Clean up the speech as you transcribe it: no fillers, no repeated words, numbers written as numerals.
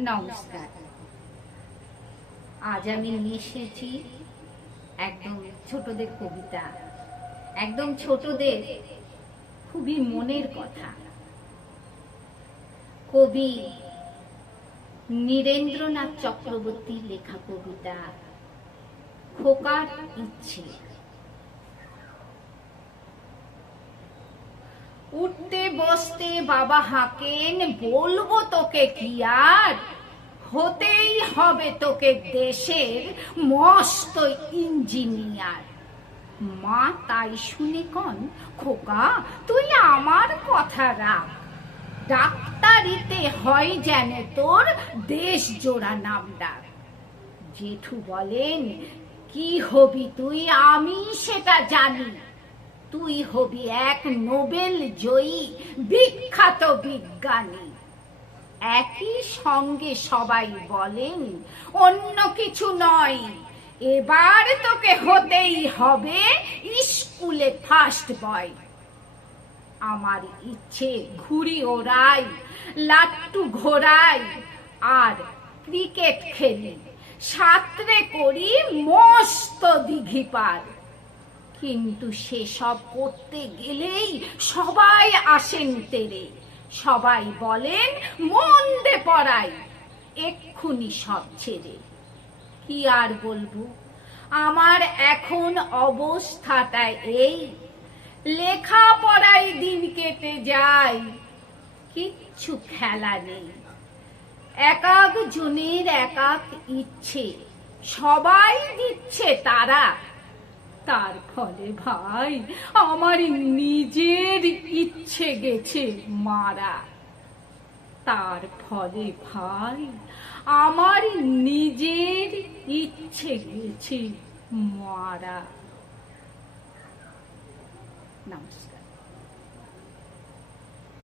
নমস্কার। আজ আমি নিয়ে এসেছি একদম ছোটদের কবিতা, একদম ছোটদের খুবই মনের কথা। কবি নীরেন্দ্রনাথ চক্রবর্তীর লেখা কবিতা খোকার ইচ্ছে। উঠতে বসতে বাবা হাঁকেন, বলবো তোকে কি আর, হতেই হবে তোকে দেশের মস্ত ইঞ্জিনিয়ার। মা তাই শুনে কন, খোকা তুই আমার কথা রাখ, ডাক্তারিতে হয় যেন তোর দেশ জোড়া নাম ডাক। জেঠু বলেন, কি হবি তুই আমি সেটা জানি, তুই হবি এক নোবেল জয়ী বিখ্যাত বিজ্ঞানী। একই সঙ্গে সবাই বলেন, অন্য কিছু নয়, এবার তোকে হতেই হবে স্কুলে ফার্স্ট বয়। আমার ইচ্ছে ঘুড়ি ওড়াই, লাট্টু ঘোড়াই, আর ক্রিকেট খেলি, সাঁতরে করি মস্ত দিঘি পার। কিন্তু সেসব করতে গেলেই সবাই আসেন তেরে, সবাই বলেন মন্দে পড়াই, এক্ষুনি সব ছেড়ে। কি আর বলবো, আমার এখন অবস্থাটা এই, লেখা পড়াই দিন কেটে যায়, কিচ্ছু খেলা নেই। এক এক জনের এক এক ইচ্ছে, সবাই দিচ্ছে তারা, তার ফলে ভাই আমার নিজের ইচ্ছে গেছে মারা। তার ফলে ভাই আমার নিজের ইচ্ছে গেছে মারা। নমস্কার।